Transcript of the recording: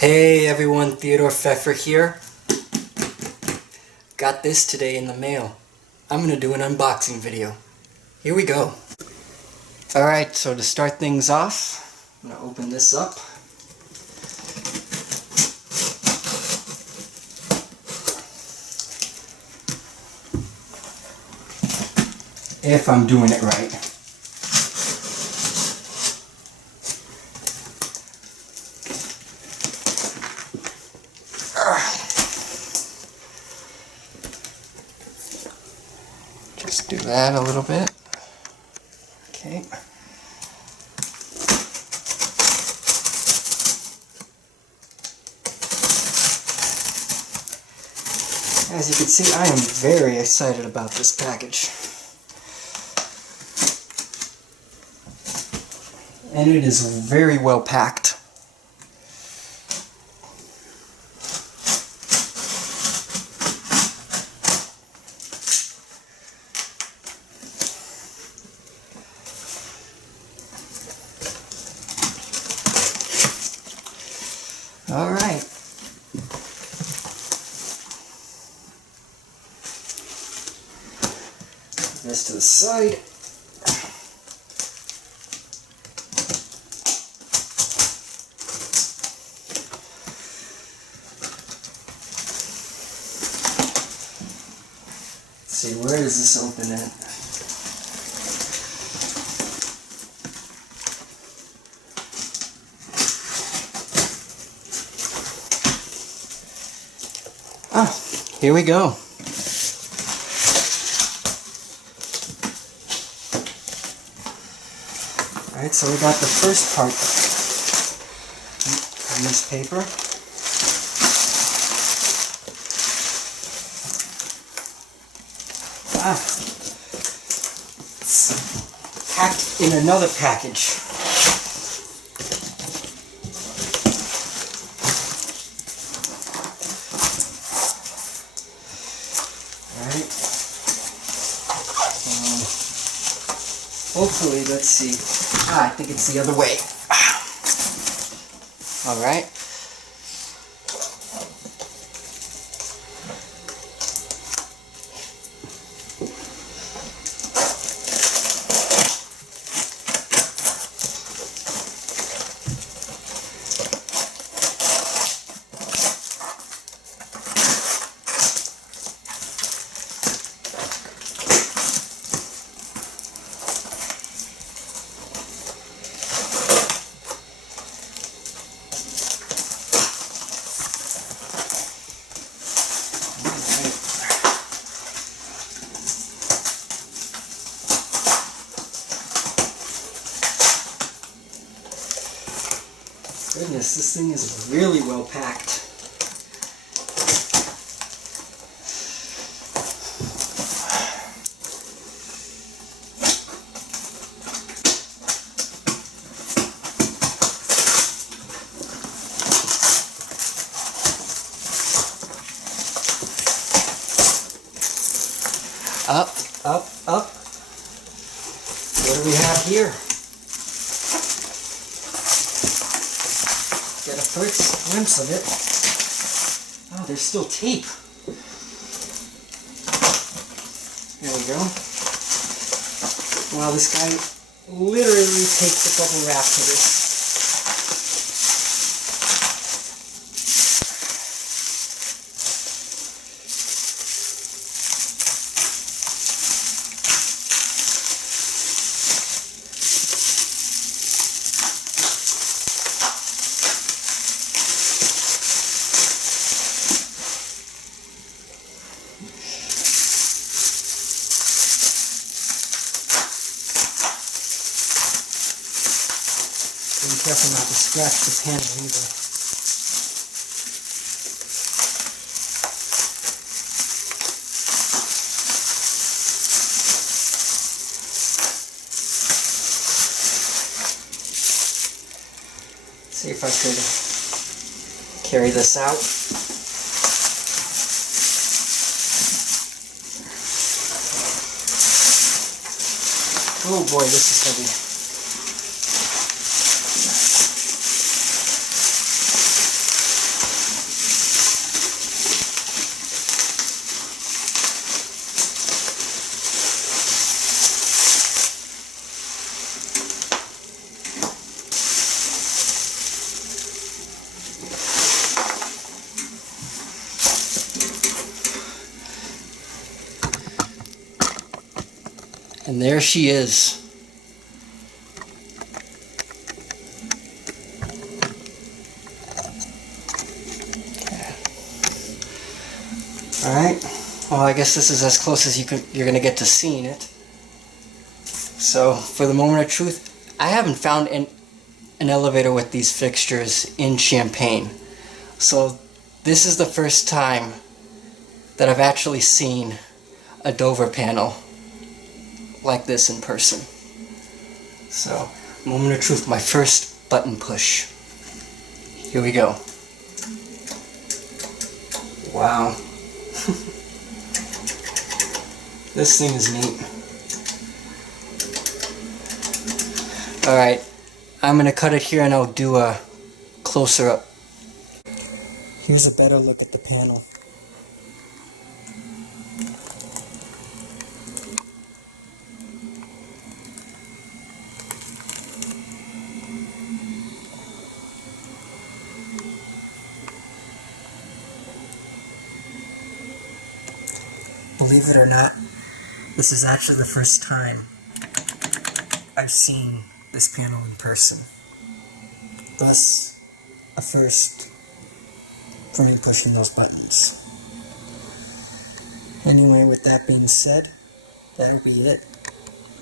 Hey everyone, Theodore Pfeffer here. Got this today in the mail. I'm gonna do an unboxing video. Here we go. Alright, so to start things off, I'm gonna open this up. If I'm doing it right. Just do that a little bit. Okay. As you can see, I am very excited about this package. And it is very well packed. All right. Put this to the side. Let's see, where does this open at? Ah, here we go. Alright, so we got the first part on this paper. Ah, it's packed in another package. Hopefully, let's see. I think it's the other way. Alright. Goodness, this thing is really well packed. Up, up, up. What do we have here? Get a first glimpse of it. Oh, there's still tape. There we go. Wow, this guy literally takes the bubble wrap to this. Be careful not to scratch the panel either. Let's see if I could carry this out. Oh boy, this is heavy. And there she is. Alright, well I guess this is as close as you're going to get to seeing it. So, for the moment of truth, I haven't found an elevator with these fixtures in Champaign. So, this is the first time that I've actually seen a Dover panel like this in person. So, moment of truth, my first button push. Here we go. Wow. This thing is neat. Alright, I'm gonna cut it here and I'll do a closer up. Here's a better look at the panel. Believe it or not, this is actually the first time I've seen this panel in person. Thus, a first for me pushing those buttons. Anyway, with that being said, that'll be it.